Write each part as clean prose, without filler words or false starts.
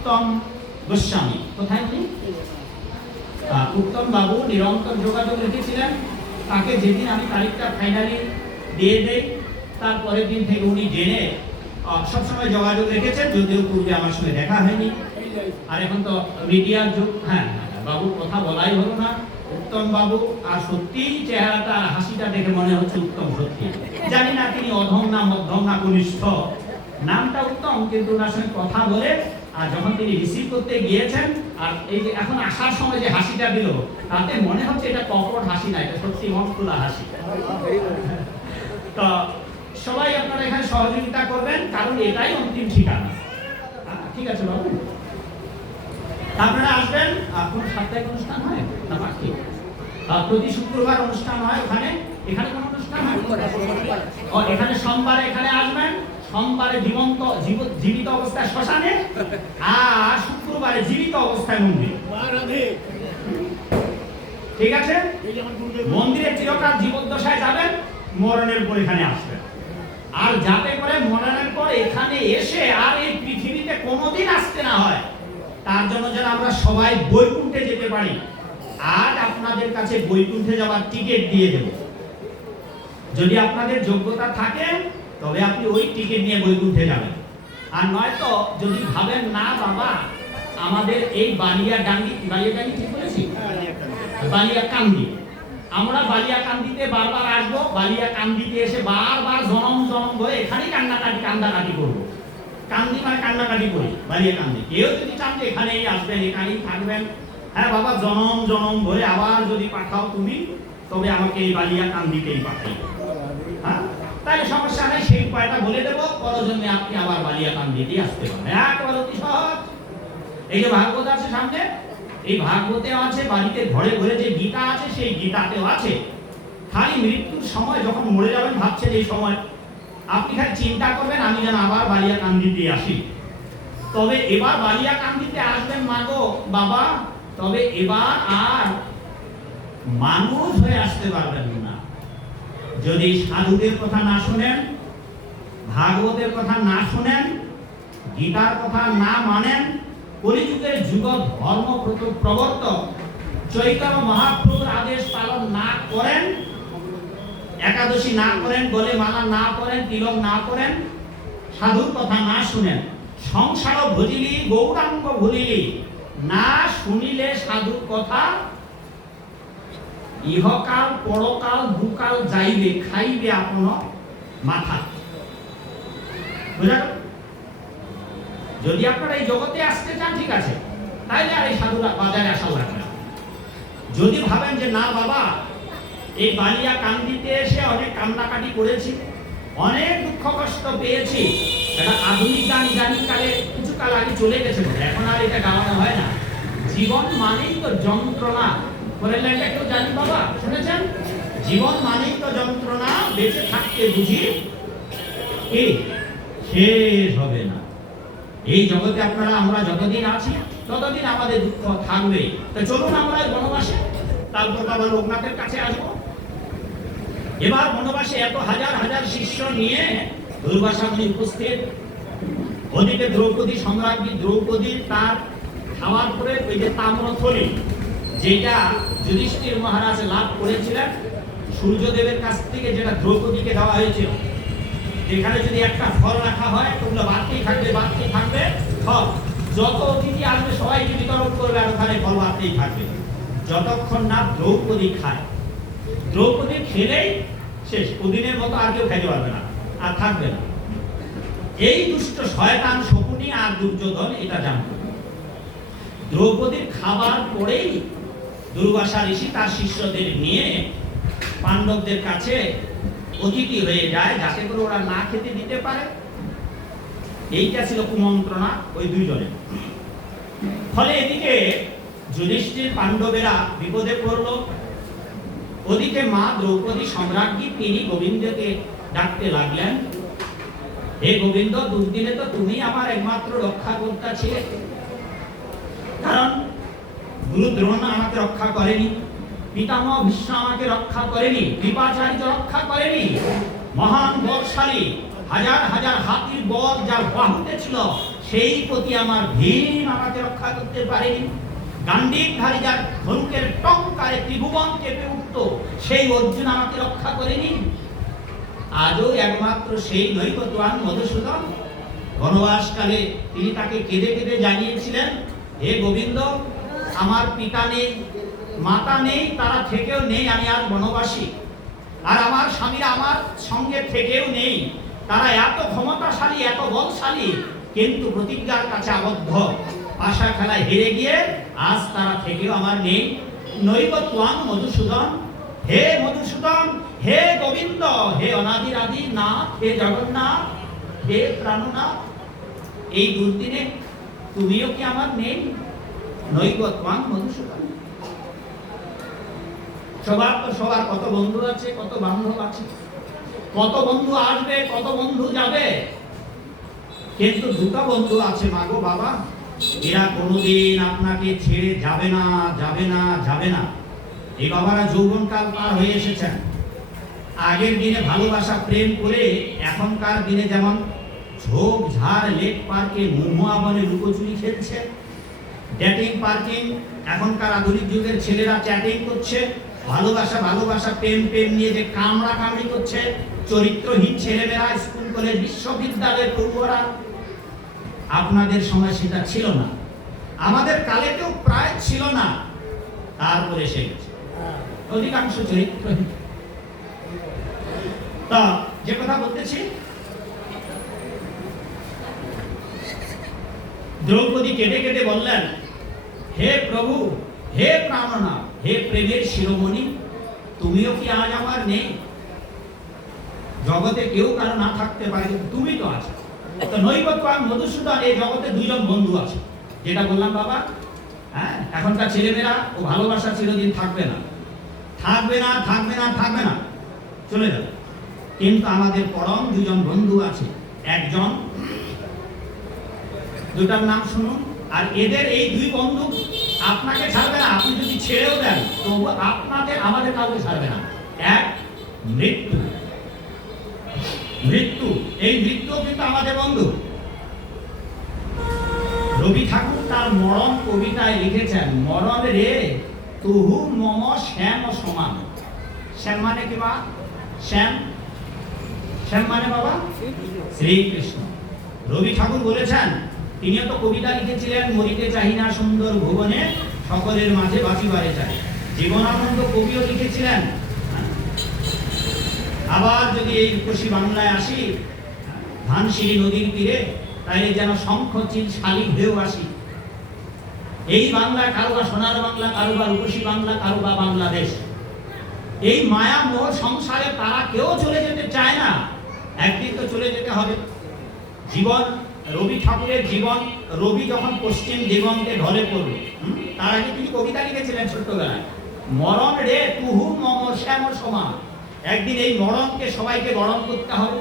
উত্তম গোস্বামী। কোথায় উনি? উত্তম বাবু নিরন্তর যোগাযোগ রেখেছিলেন। তাকে যেদিন আমি তারিখটা ফাইনালি দিয়ে দেই, তারপরের দিন থেকে উনি জেনে সবসময় যোগাযোগ রেখেছেন, যদিও পূর্বে আমার সঙ্গে দেখা হয়নি। আর এখন তো মিডিয়ার যুগ। হ্যাঁ, বাবুর কথা বলাই হলো না। উত্তম বাবু, আর সত্যি চেহারাটা, হাসিটা দেখে মনে হচ্ছে উত্তম। সত্যি জানি না তিনি অধম না মধ্যম না কনিষ্ঠ। নামটা উত্তম, কিন্তু ওনার সঙ্গে কথা বলে আর যখন তিনি রিসিভ করতে গিয়েছেন, আর এই যে এখন আসার সময় যে হাসিটা দিল, তাতে মনে হচ্ছে এটা কপট হাসি না, এটা সত্যি মন খোলা হাসি। তো সবাই আপনারা এখানে সহযোগিতা করবেন, কারণ এটাই অন্তিম ঠিকানা। ঠিক আছে বাবু, আপনারা আসবেন। কোন সাপ্তাহিক অনুষ্ঠান হয় না বাকি? প্রতি শুক্রবার অনুষ্ঠান হয় ওখানে। এখানে কোন অনুষ্ঠান হয়? এখানে সোমবারে এখানে আসবেন। সোমবারে জীবিত অবস্থায় শ্মশানে, আর শুক্রবারে জীবিত অবস্থায় মন্দিরে। ঠিক আছে? মন্দিরে চিরকাল জীবদ্দশায় যাবেন, মরণের পর এখানে আসবেন। আর যাতে করে মরণের পর এখানে এসে আর এই পৃথিবীতে কোনোদিন আসতে না হয়, তার জন্য যেন আমরা সবাই বৈকুণ্ঠে যেতে পারি। আজ আপনাদের কাছে বৈকুণ্ঠে যাওয়ার টিকিট দিয়ে দেব। যদি আপনাদের যোগ্যতা থাকে তবে আপনি ওই টিকিট নিয়ে বৈকুণ্ঠে যাবেন। আর নয়তো যদি ভাবেন না বাবা, আমাদের এই বালিয়াডাঙ্গি ঠিক বলেছি, বালিয়াকান্দি, আমরা বালিয়াকান্দিতে বারবার আসবো। বালিয়াকান্দিতে এসে বারবার জনম ধরে এখানেই কান্দাকাটি করবো। কান্দি মানে কান্নাকাটি করি বালিয়াকান্দি। কেউ যদি চান যে এখানেই আসবেন, এখানেই থাকবেন, হ্যাঁ বাবা, জনম ধরে আবার যদি পাঠাও তুমি, তবে আমাকে এই বালিয়াকান্দিতেই পাঠাই। হ্যাঁ, তাহলে সমস্যা নেই, সেই উপায়টা বলে দেবো। প্রয়োজনে আপনি আবার বালিয়াকান্দিতেই আসতে পারেন, একেবারে অতি সহজ। এই যে ভাগবত আছে সামনে, এই ভাগবতেও আছে, বাড়িতে ঘরে ঘরে যে গীতা আছে সেই গীতাতেও আছে। খালি মৃত্যুর সময় যখন মরে যাবেন, ভাবছেন এই সময় আপনি খালি চিন্তা করবেন আমি যেন আবার বালিয়াকান্দিতে আসি। তবে এবার বালিয়াকান্দিতে আসবেন মাগো বাবা, তবে এবার আর মানুষ হয়ে আসতে পারবেন না। যদি সাধুদের কথা না শুনেন, ভাগবতের কথা না শুনেন, গীতার কথা না মানেন, কলিযুগের যুগ ধর্ম প্রবর্তক চৈতন্য মহাপ্রভুর আদেশ পালন না করেন, একাদশী না করেন, গলে মালা না করেন, তিলক না করেন, সাধুর কথা না শুনেন, সংসার ভজিলি গৌরাঙ্গ ভুলিলি, না শুনিলে সাধুর কথা, ইহকাল পরকাল দুকাল যাইবে, খাইবে আপন মাথা। বুঝা গেল? যদি আপনারা এই জগতে আসতে চান, ঠিক আছে, তাইলে আর এই সাধুরা বাজারে আসা লাগবে না। যদি ভাবেন যে না বাবা, এই বালিয়াকান্দিতে এসে অনেক কান্নাকাটি করেছি, অনেক দুঃখ কষ্ট পেয়েছি, এটা আধুনিক গান ইদানিং কালে কিছু কাল আগে চলে গেছে, এখন আর এটা গাওয়ানো হয় না। জীবন মানেই তো যন্ত্রণা, পরের লাইনটা কেউ জানি বাবা, শুনেছেন? জীবন মানেই তো যন্ত্রণা, বেঁচে থাকতে বুঝি কি শেষ হবে না। এই জগতে আপনারা আমরা যতদিন আছি ততদিন আমাদের দুঃখ থাকবে। তো চলুন আমরা বনবাসে, তারপর বাবা লোকনাথের কাছে আসবো। এবার বনবাসে এত হাজার হাজার শিষ্য নিয়ে দুর্বাসা মুনি উপস্থিত। ওদিকে দ্রৌপদী, সম্রাজ্ঞী দ্রৌপদী তার খাওয়ার পরে ওই যে তাম্রথলি, যেটা যুধিষ্ঠির মহারাজ লাভ করেছিলেন সূর্যদেবের কাছ থেকে, যেটা দ্রৌপদীকে দেওয়া হয়েছিল। যেখানে যদি একটা ফল রাখা হয় তোমরা বাড়তেই থাকবে ফল, যত অতিথি আসবে সবাইকে বিতরণ করবে, আর ওখানে ফল বাড়তেই থাকবে যতক্ষণ না দ্রৌপদী খায়। দ্রৌপদী খেলেই শেষ, ওদিনের মতো আর কেউ খাইতে পারবে না, আর থাকবে না। এই দুষ্ট শয়তান শকুনি আর দুর্যোধন এটা জানত। দ্রৌপদীর খাবার পরেই দুর্বাসা ঋষি তার শিষ্যদের নিয়ে পাণ্ডবদের কাছে অতিথি হয়ে যায়, যাতে করে ওরা না খেতে দিতে পারে। এইটা ছিল কুমন্ত্রণা ওই দুইজনের। ফলে এদিকে যুধিষ্ঠির পাণ্ডবেরা বিপদে পড়ল, ওদিকে মা দ্রৌপদী সম্রাজ্ঞী তিনি গোবিন্দকে ডাকতে লাগলেন, হে গোবিন্দ, দুর্দিনে তো তুমি আমার একমাত্র রক্ষাকর্তা ছিলে, কারণ গুরু দ্রোণ আমাকে রক্ষা করেনি, পিতামহ ভীষ্ম আমাকে রক্ষা করেনি, কৃপাচার্য রক্ষা করেনি, মহান বলশালী হাজার হাজার হাতির বল যার বাহুতে ছিল সেই প্রতি আমার ভীম আমাকে রক্ষা করতে পারেনি। গান্ডীবধারী যার ধনুকের টঙ্কারে ত্রিভুবন কেঁপে উঠত, সেই অর্জুন আমাকে রক্ষা করেনি। আজও একমাত্র সেই নৈকট্যবান মধুসূদন বনবাসকালে তিনি তাকে কেঁদে কেঁদে জানিয়েছিলেন, হে গোবিন্দ, আমার পিতা নেই, মাতা নেই, তারা থেকেও নেই, আমি আর বনবাসী। আর আমার স্বামীরা আমার সঙ্গে থেকেও নেই, তারা এত ক্ষমতাশালী, এত বলশালী, কিন্তু প্রতিজ্ঞার কাছে আবদ্ধ। আশা খেলায় হেরে গিয়ে আজ তারা থেকেও আমার নেই। নৈকট্যবান মধুসূদন, হে মধুসূদন, হে গোবিন্দ, হে অনাদির আদি নাথ, হে জগন্নাথ, হে প্রাণনাথ, এই দুর্দিনে তুমিও কি আমার নেই? নৈকট্যবান মধুসূদন। সবার তো সবার কত বন্ধু আছে, কত বান্ধব আছে, কত বন্ধু আসবে, কত বন্ধু যাবে, কিন্তু দুটো বন্ধু আছে মাগো বাবা, এরা কোনোদিন আপনাকে ছেড়ে যাবে না, যাবে না, যাবে না। এই বাবারা যৌবনকাল পার হয়ে এসেছেন। আগের দিনে ভালোবাসা প্রেম করে এখনকার দিনে যেমন ঝোপ ঝাড় লেক পার্কে মহুয়া বনে লুকোচুরি খেলছে, ডেটিং পার্কিং, এখনকার আধুনিক যুগের ছেলেরা চ্যাটিং করছে, ভালোবাসা ভালোবাসা প্রেম প্রেম নিয়ে যে কামড়া কামড়ি করছে, চরিত্রহীন ছেলেমেয়েরা স্কুল কলেজ বিশ্ববিদ্যালয়ের পড়ুয়ারা। আপনাদের সময় সেটা ছিল না, আমাদের কালেতেও প্রায় ছিল না, তারপরে সে অধিকাংশ চরিত্রহীন। তা যে কথা বলতেছি, দ্রৌপদী কেঁদে কেঁদে বললেন, হে প্রভু, হে প্রাণনাথ, হে প্রেমের শিরোমণি, তুমিও কি আজ আমার নেই? জগতে কেউ কারো না থাকতে পারে, তুমি তো আছো। তো নৈকট্যবান মধুসূদন, এই জগতে দুইজন বন্ধু আছে, যেটা বললাম বাবা। হ্যাঁ, এখনকার ছেলেমেয়েরা ও ভালোবাসা চিরদিন থাকবে না, থাকবে না, থাকবে না, থাকবে না, চলে যাবে। কিন্তু আমাদের পরম দুজন বন্ধু আছে, একজন, দুটার নাম শুনুন। আর এদের এই দুই বন্ধু আপনাকে ছাড়বে না, আপনি যদি ছেড়েও দেন তবু আপনাদের আমাদের কাউকে ছাড়বে না। এক, মৃত্যু। মৃত্যু, এই মৃত্যু কিন্তু আমাদের বন্ধু। রবি ঠাকুর তার মরণ কবিতায় লিখেছেন, মরণ রে তুহু মম শ্যাম সমান। শ্যাম মানে কি মা? শ্যাম, শ্যাম মানে বাবা শ্রীকৃষ্ণ। রবি ঠাকুর বলেছেন, তিনিও তো কবিতা লিখেছিলেন, মরিতে চাহি না সুন্দর ভুবনে, সকলের মাঝে বাঁচিবারে চাই। জীবনানন্দ কবিও লিখেছিলেন। আবার যদি এই রূপসী বাংলায় আসি, ধানসিঁড়ি নদীর তীরে, তাইলে যেন শঙ্খ চিল শালিক হয়েও আসি। এই বাংলা কারোবা সোনার বাংলা, কারোবা রূপসী বাংলা, কারোবা বাংলাদেশ। এই মায়া মোহ সংসারে তারা কেউ চলে যেতে চায় না, একদিন তো চলে যেতে হবে। জীবন, রবি ঠাকুরের জীবন, রবি যখন পশ্চিম দিগন্তে ঢলে পড়ল, তার আগে তিনি কবিতা লিখেছিলেন ছোট্টবেলায়, মরণ রে তুহু মম শ্যাম সমান। একদিন এই মরণকে সবাইকে বরণ করতে হবে।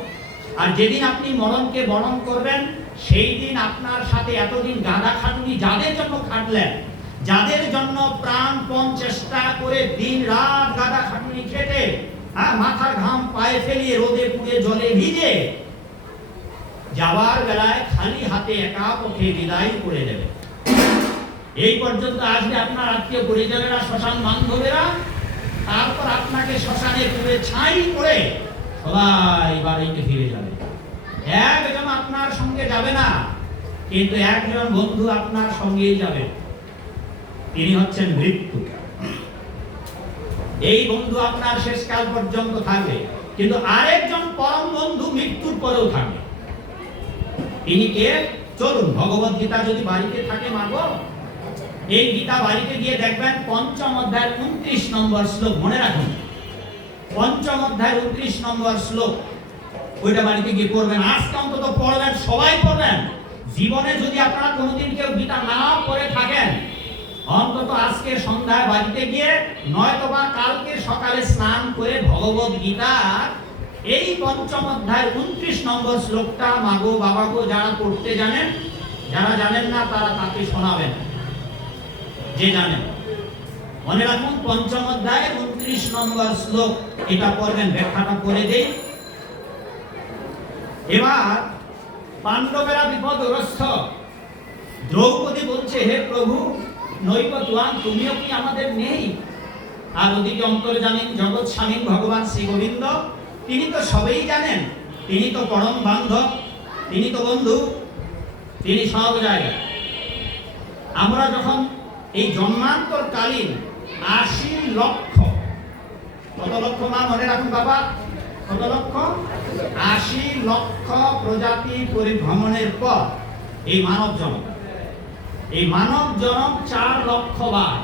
আর যেদিন আপনি মরণকে বরণ করবেন, সেই দিন আপনার সাথে এতদিন গাদা খাটুনি যাদের জন্য খাটলেন, যাদের জন্য প্রাণপণ চেষ্টা করে দিন রাত গাদা খাটুনি খেটে, মাথার ঘাম পায়ে ফেলিয়ে রোদে পুড়ে জলে ভিজে যাওয়ার বেলায় খালি হাতে একা পথে বিদায় করে দেবে। এই পর্যন্ত আসবে আপনার আত্মীয় পরিজনেরা, শ্মশান বান্ধবেরা, তারপর আপনাকে শ্মশানে পুড়ে ছাই করে সবাই বাড়িতে ফিরে যাবে। একজন আপনার সঙ্গে যাবে না, কিন্তু একজন বন্ধু আপনার সঙ্গেই যাবে, তিনি হচ্ছেন মৃত্যু। এই বন্ধু আপনার শেষকাল পর্যন্ত থাকবে, কিন্তু আরেকজন পরম বন্ধু মৃত্যুর পরেও থাকবে। তিনি কে? চলুন, ভগবত গীতা যদি বাড়িতে থাকে মাগো, এই গীতা বাড়িতে গিয়ে দেখবেন পঞ্চম অধ্যায়ের 29 নম্বর শ্লোক, মনে রাখুন, পঞ্চম অধ্যায়ের 29 নম্বর শ্লোক, ওইটা বাড়িতে গিয়ে পড়বেন। আজকে অন্তত পড়বেন, সবাই পড়বেন। জীবনে যদি আপনারা কোনোদিন কেউ গীতা না পড়ে থাকেন, অন্তত আজকে সন্ধ্যায় বাড়িতে গিয়ে, নয়তোবা কালকে সকালে স্নান করে ভগবত গীতা এই পঞ্চম অধ্যায়ের 29 নম্বর শ্লোকটা মাগো বাবাগো যারা পড়তে জানেন, যারা জানেন না তারা তাকে শোনাবেন, যে জানেন। মনে রাখুন, পঞ্চম অধ্যায়ের 29 নম্বর শ্লোক, এটা পড়বেন। ব্যাখ্যাটা করে দেই। এবার পাণ্ডবেরা বিপদগ্রস্ত, দ্রৌপদী বলছে, হে প্রভু, নৈব ত্বাং, তুমিও কি আমাদের নেই? আর ওদিকে অন্তর্যামী জগৎ স্বামী ভগবান শ্রী গোবিন্দ, তিনি তো সবই জানেন, তিনি তো পরম বান্ধব, তিনি তো বন্ধু, তিনি সব জায়গায়। আমরা যখন এই জন্মান্তরকালীন ৮০ লক্ষ, কত লক্ষ মা মনে রাখুন বাবা, কত লক্ষ? ৮০ লক্ষ প্রজাতি পরিভ্রমণের পর এই মানব জনম, এই মানব জনম ৪ লক্ষ বার।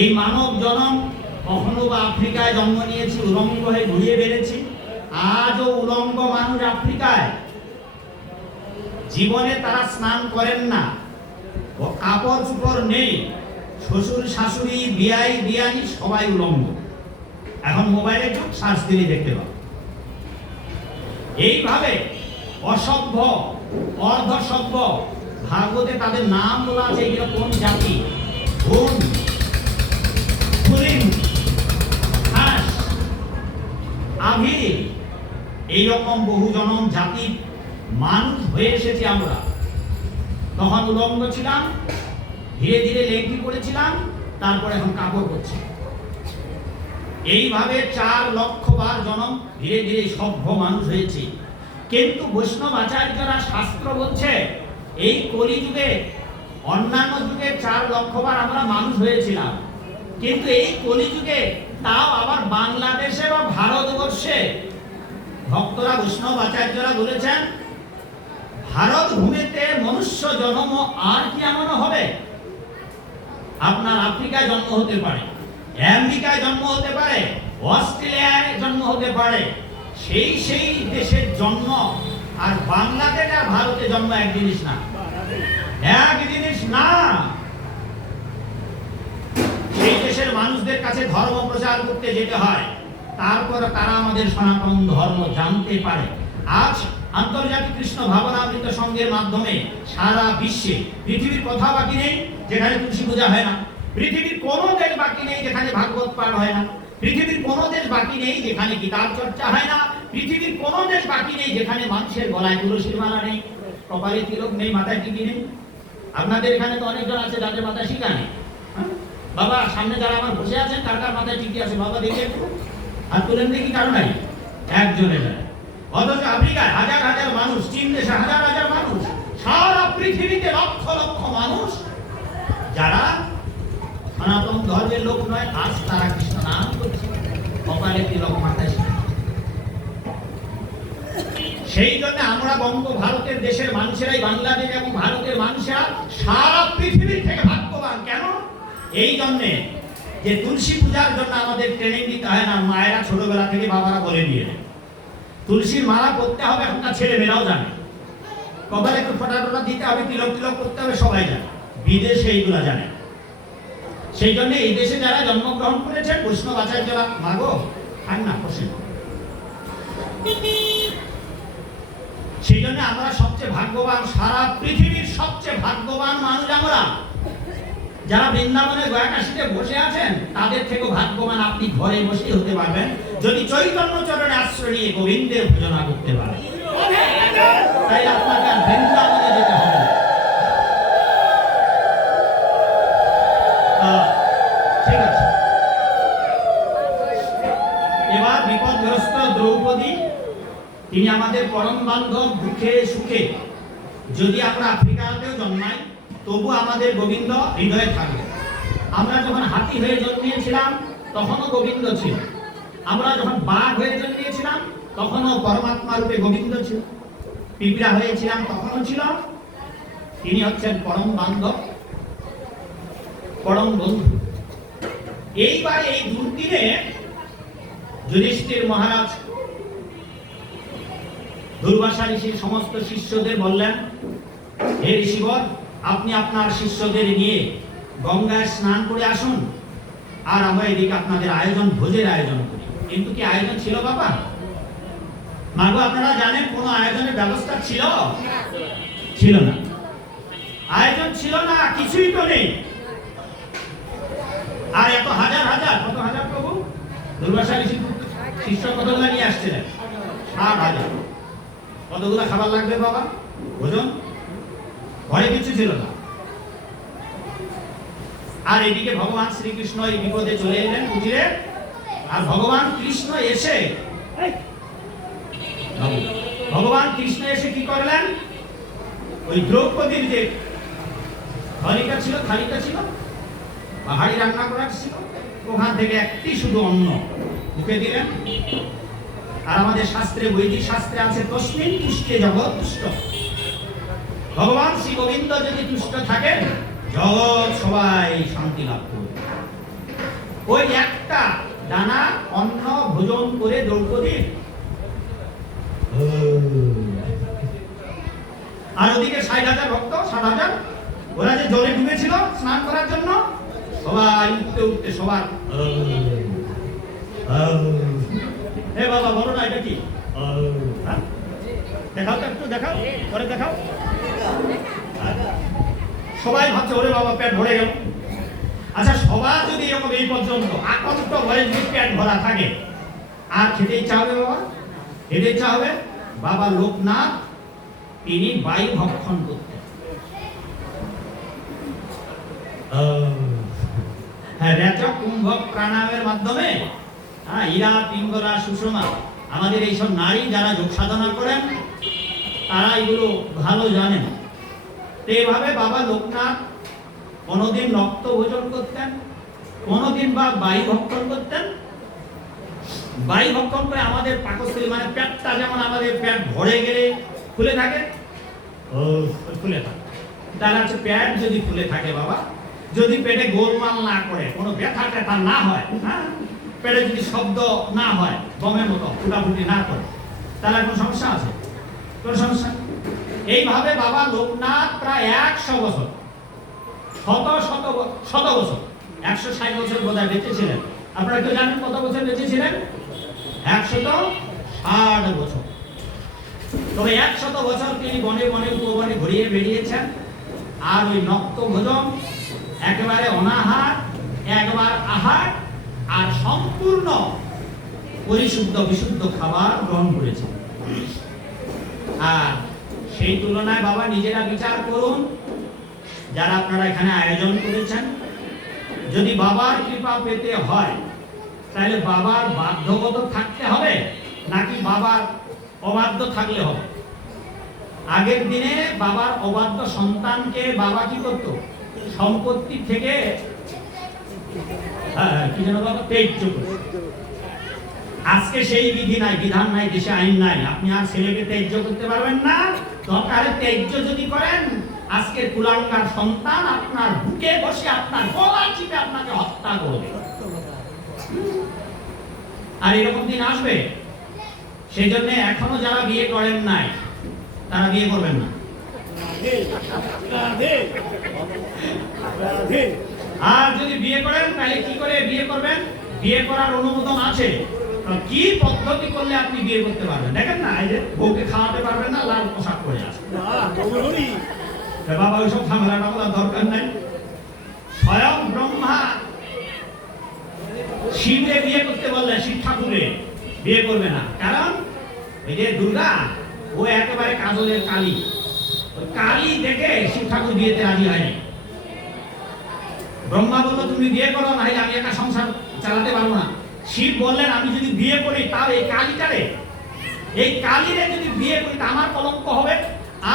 এই মানব জনম কখনো বা আফ্রিকায় জন্ম নিয়েছি, উলঙ্গ হয়ে ঘুরিয়ে বেড়েছি। আজও উলঙ্গ মানুষ আফ্রিকায়, জীবনে তারা স্নান করেন না, কাপড় চোপড় নেই, শ্বশুর শাশুড়ি বিয়াই বিয়ানি সবাই উলঙ্গ। এখন মোবাইলে যুগ, সার্চ দিলে দেখতে পাবো। এইভাবে অসভ্য, অর্ধসভ্য, ভাগবতে তাদের নাম বলা আছে। এগুলো কোন জাতি? হুন, কুলিন, খাস, আভি, এইরকম বহু জনম জাতির মানুষ হয়ে এসেছি আমরা। তখন উলঙ্গ ছিলাম, ধীরে ধীরে লেংটি পড়েছিলাম, তারপরে এখন কাপড় পরছি। এইভাবে ৪ লক্ষ বার জনম ধীরে ধীরে সভ্য মানুষ হয়েছে। কিন্তু বৈষ্ণব আচার্যরা শাস্ত্র বলছে, এই কলিযুগে, অন্যান্য যুগে ৪ লক্ষ বার আমরা মানুষ হয়েছিলাম, কিন্তু এই কলিযুগে তাও আবার বাংলাদেশে বা ভারতবর্ষে ভক্তরা, বৈষ্ণব আচার্যরা বলেছেন, ভারত ভূমিতে মনুষ্য জন্ম আর কি এমন হবে? আপনার আফ্রিকায় জন্ম হতে পারে, আমেরিকায় জন্ম হতে পারে, অস্ট্রেলিয়ায় জন্ম হতে পারে, সেই সেই দেশের জন্ম। আর বাংলাদেশ আর ভারতে জন্ম এক জিনিস না, এক জিনিস না। সেই দেশের মানুষদের কাছে ধর্ম প্রচার করতে যেতে হয়, তারপর তারা আমাদের সনাতন ধর্ম জানতে পারে। আজ আন্তর্জাতিক কৃষ্ণ ভাবনামৃত সংঘের মাধ্যমে সারা বিশ্বে, পৃথিবীর কথা বাকি নেই যেখানে তুলসী পূজা হয় না, পৃথিবীর কোনো দেশ বাকি নেই যেখানে ভাগবত পাঠ হয় না, পৃথিবীর কোনো দেশ বাকি নেই যেখানে কিতাব চর্চা হয় না, পৃথিবীর কোনো দেশ বাকি নেই যেখানে মানুষের গলায় তুলসীর মালা নেই, কপালে তিলক নেই, মাথায় টিকি নেই। আপনাদের এখানে তো অনেকজন আছে যাদের মাথায় টিকা নেই। বাবা, সামনে যারা আমার বসে আছেন, কার কার মাথায় টিকি আছে বাবা দেখে একটু আর তুলেন দেখি, কারণ নাই একজনের। অথচ আফ্রিকায় হাজার হাজার মানুষ, চীন দেশে হাজার হাজার মানুষ, সারা পৃথিবীতে লক্ষ লক্ষ মানুষ যারা সনাতন ধর্মের লোক নয়, আজ তারা কৃষ্ণ নাম করছে, কপালে তিলক, মাথায়। সেই জন্য আমরা বঙ্গ ভারতের দেশের মানুষেরাই, বাংলাদেশ এবং ভারতের মানুষেরা সারা পৃথিবীর থেকে ভাগ্যবান। কেন? এই জন্যে যে তুলসী পূজার জন্য আমাদের ট্রেনিং দিতে হয় না, মায়েরা ছোটবেলা থেকে বাবারা বলে দিয়ে দেয় তুলসীর মালা করতে হবে, এখনকার ছেলে মেয়েরাও জানে, কপালে একটু ফোঁটা টোটা দিতে হবে, তিলক তিলক করতে হবে, সবাই জানে, বিদেশে এইগুলা জানে। সেই জন্য এই দেশে যারা জন্মগ্রহণ করেছেন বৈষ্ণব আচার্যরা, মাগো খান না বসে, সেই জন্য আমরা সবচেয়ে ভাগ্যবান, সারা পৃথিবীর সবচেয়ে ভাগ্যবান মানুষ আমরা। যারা বৃন্দাবনে গয়াকাশীতে বসে আছেন তাদের থেকেও ভাগ্যবান আপনি ঘরে বসে হতে পারবেন, যদি চৈতন্য চরণে আশ্রয় নিয়ে গোবিন্দের ভজনা করতে পারেন। তাই আপনাকে আর বৃন্দাবনে যেতে হবে না। ঠিক আছে, এবার বিপদগ্রস্ত দ্রৌপদী, তিনি আমাদের পরম বান্ধব, দুঃখে সুখে। যদি আমরা আফ্রিকাতেও জন্মাই তবু আমাদের গোবিন্দ হৃদয়ে থাকবে। আমরা যখন হাতি হয়ে জন্মিয়েছিলাম তখনও গোবিন্দ ছিল, আমরা যখন বাঘ হয়ে জন্মিয়েছিলাম তখনও পরমাত্মা রূপে গোবিন্দ ছিল, পিঁপড়া হয়েছিলাম তখনও ছিল। তিনি হচ্ছেন পরম বান্ধব, পরম বন্ধু। এইবার এই দুর্দিনে যুধিষ্ঠির মহারাজ দুর্বাসা ঋষির সমস্ত শিষ্যদের বললেন, হে ঋষিবর, আপনি আপনার শিষ্যদের নিয়ে গঙ্গায় স্নান করে আসুন, আর আমরা এদিকে আপনাদের আয়োজন, ভোজের আয়োজন করি। কিন্তু কি আয়োজন ছিল বাবা? মাগো, আপনারা জানেন কোন আয়োজনের ব্যবস্থা ছিল? ছিল না, আয়োজন ছিল না, কিছুই তো নেই। আর এত হাজার হাজার, কত হাজার প্রভু দুর্বাসা ঋষি শিষ্য কতগুলা নিয়ে আসছিলেন? 60,000। কতগুলা খাবার লাগবে বাবা ভোজন? ঘরে কিছু ছিল না। আর এদিকে ভগবান শ্রীকৃষ্ণ এই বিপদে চলে এলেন কুটিরে। আর ভগবান কৃষ্ণ এসে কি করলেন, ওই দ্রৌপদীর যে থালিটা ছিল বা হাড়ি রান্না করা ছিল, ওখান থেকে একটি শুধু অন্ন মুখে দিলেন। আর আমাদের শাস্ত্রে, বৈদিক শাস্ত্রে আছে তস্মিন তুষ্টে জগৎ তুষ্ট। ভগবান শ্রী গোবিন্দ যদি তুষ্ট থাকে, জগৎ সবাই শান্তি লাভ করবে। ওই একটা দানা অন্ন ভোজন করে দ্রৌপদী, আর ওদিকে 60,000 ভক্ত, 60,000 ওরা যে জলে ডুবেছিল স্নান করার জন্য, সবাই উঠতে সবার হে বাবা বলো না এটা কি, দেখাও তো একটু, দেখাও পরে দেখাও। সবাই ভাবছে ওরে বাবা পেট ভরে গেল। আচ্ছা, সবার যদি এরকম এই পর্যন্ত আকন্ত ভরে যদি পেট ভরা থাকে, আর খেতে ইচ্ছা হবে বাবা, খেতে ইচ্ছা হবে। বাবা লোকনাথ তিনি বায়ু ভক্ষণ করতেন। হ্যাঁ, রেচক কুম্ভক প্রাণায়ামের মাধ্যমে ইরা, পিঙ্গলা, সুষমা, আমাদের এইসব নারী যারা যোগ সাধনা করেন তারা এগুলো ভালো জানেন। তো এইভাবে বাবা লোকনাথ কোনোদিন রক্ত ভোজন করতেন, কোনোদিন বা বায়ু ভক্ষণ করতেন। বায়ু ভক্ষণ করে আমাদের পাকস্থলী, মানে পেটটা যেমন আমাদের পেট ভরে গেলে ফুলে থাকে, ফুলে থাকে। তার আছে পেট যদি ফুলে থাকে বাবা, যদি পেটে গোলমাল না করে, কোনো ব্যথা ট্যাথা না হয়, হ্যাঁ, পেটে যদি শব্দ না হয়, বমের মতো ফুটাফুটি না করে, তাহলে কোনো সমস্যা আছে? কোনো সমস্যা। এইভাবে বাবা লোকনাথ প্রায় 100 বছর, শত বছর, 160 বছর বোধহয় বেঁচেছিলেন। আপনারা কেউ জানেন কত বছর বেঁচেছিলেন? 160 বছর। তবে 100 বছর তিনি বনে বনে উপবনে ঘুরিয়ে বেরিয়েছেন। আর ওই নক্ত ভোজন, একেবারে অনাহার, একবার আহার, আর সম্পূর্ণ পরিশুদ্ধ বিশুদ্ধ খাবার গ্রহণ করেছেন। আর সেই তুলনায় বাবা নিজেরা বিচার করুন, যারা আপনারা এখানে আয়োজন করেছেন, যদি বাবার কৃপা পেতে হয় তাহলে বাবার বাধ্যগত থাকতে হবে নাকি বাবার অবাধ্য থাকলে হবে? আগের দিনে বাবার অবাধ্য সন্তানকে বাবা কি করতো? সম্পত্তি থেকে কি যেন বাবা ত্যায্য করতো। আজকে সেই বিধি নাই, বিধান নাই, দেশে আইন নাই। আপনি আর ছেলেকে ত্যায্য করতে পারবেন না। দরকারে ত্যায্য যদি করেন, আজকে কুলাঙ্গার সন্তান আপনার বুকে বসে আপনার গলা চিপে আপনাকে হত্যা করবে। আর এরকম দিন আসবে। সেই জন্য এখনো যারা বিয়ে করেন নাই তারা বিয়ে করবেন না। আর যদি বিয়ে করেন তাহলে কি করে বিয়ে করবেন? বিয়ে করার অনুমোদন আছে, কি পদ্ধতি করলে আপনি বিয়ে করতে পারবেন? দেখেন না, এই যে বউকে খাওয়াতে পারবেন না, লাল পোশাক পরে আছে। বাবা ওইসব ঝামেলাটা বলার দরকার নাই। স্বয়ং ব্রহ্মা শিবরে বিয়ে করতে বললে শিব ঠাকুরে বিয়ে করবে না, কারণ এই যে দুর্গা ও একেবারে কাজলের কালী, ওই কালী দেখে শিব ঠাকুর বিয়েতে রাজি হয়নি। ব্রহ্মা বলল তুমি বিয়ে করো, না আমি একা সংসার চালাতে পারবো না। শিব বললেন আমি যদি বিয়ে করি তাও এই কালীটারে, এই কালীরে যদি বিয়ে করি তা আমার কলঙ্ক হবে।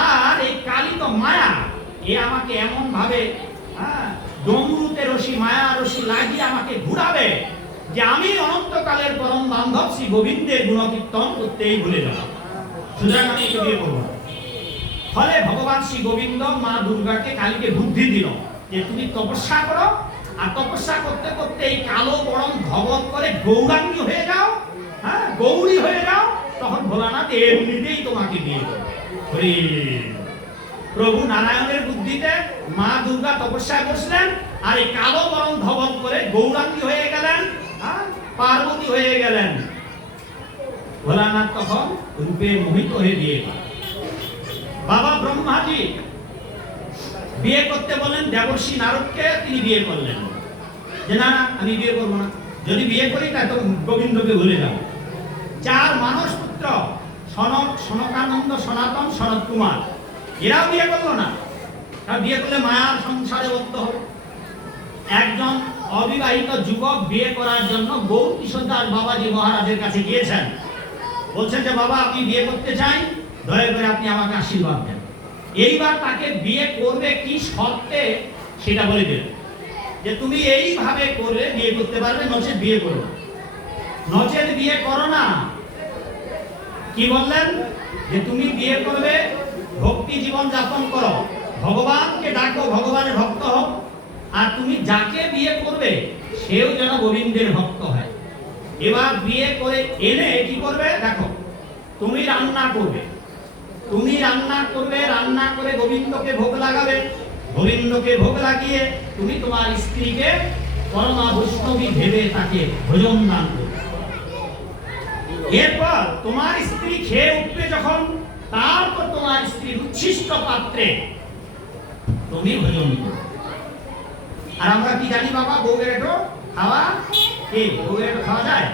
আর এই কালী তো মায়া, এ আমাকে এমন ভাবে ডমরুতে রশি, মায়া রশি লাগিয়ে আমাকে ঘুরাবে যে আমি অনন্তকালের পরম বান্ধব শ্রী গোবিন্দের গুণকীর্তন করতেই ভুলে যাব। সুতরাং আমি একে বিয়ে করবো না। ফলে ভগবান শ্রী গোবিন্দ মা দুর্গাকে, কালীকে বুদ্ধি দিল যে তুমি তপস্যা করো, আর তপস্যা করতে করতে এই কালো বরং ধবল করে গৌরাঙ্গী হয়ে যাও, হ্যাঁ, গৌরী হয়ে যাও, তখন ভোলানাথ এমনিতেই তোমাকে বিয়ে করবে। প্রভু নারায়ণের বুদ্ধিতে মা দুর্গা তপস্যায় বসলেন, আর এই কালো বরং ধবল করে গৌরাঙ্গী হয়ে গেলেন, পার্বতী হয়ে গেলেন। ভোলানাথ তখন রূপে মোহিত হয়ে বিয়ে করেন। বাবা ব্রহ্মাজি বিয়ে করতে বলেন দেবর্ষি নারদকে, তিনি বিয়ে করলেন যে না আমি বিয়ে করবো না, যদি বিয়ে করি তা তো গোবিন্দকে ভুলে যাব। 4 মানস পুত্র সনক, সনকানন্দ, সনাতন, সনত কুমার, এরাও বিয়ে করলো না। কারণ বিয়ে করলে মায়ার সংসারে বদ্ধ হবে। একজন অবিবাহিত যুবক বিয়ে করার জন্য গৌর কিশোর দাস বাবাজি মহারাজের কাছে গিয়েছেন। বলছেন যে বাবা আমি বিয়ে করতে চাই, দয়া করে আপনি আমাকে আশীর্বাদ দেন। এইবার তাকে বিয়ে করবে কি শর্তে সেটা বলে দেন, যে তুমি এইভাবে করে বিয়ে করতে পারবে, নচেত বিয়ে করো না, নচেত বিয়ে করো না। কি বললেন? যে তুমি বিয়ে করবে, ভক্তি জীবন যাপন করো, ভগবানকে ডাকো, ভগবানের ভক্ত হও, আর তুমি যাকে বিয়ে করবে সেও যেন গোবিন্দের ভক্ত হয়। এবার বিয়ে করে এনে কি করবে দেখো, তুমি রান্না করবে, তুমি রান্না করবে, রান্না করে গোবিন্দকে ভোগ লাগাবে, গোবিন্দকে ভোগ লাগিয়ে তুমি তোমার স্ত্রীকে পরমা বৈষ্ণবী ভেবে তাকে ভোজন দান করবে। এরপর তোমার স্ত্রী খেয়ে উঠবে যখন, তারপর তোমার স্ত্রীর উচ্ছিষ্ট পাত্রে তুমি ভোজন করবে। আর আমরা কি জানি বাবা, বউয়ের একটু খাওয়া কি, বউয়ের একটু খাওয়া যায়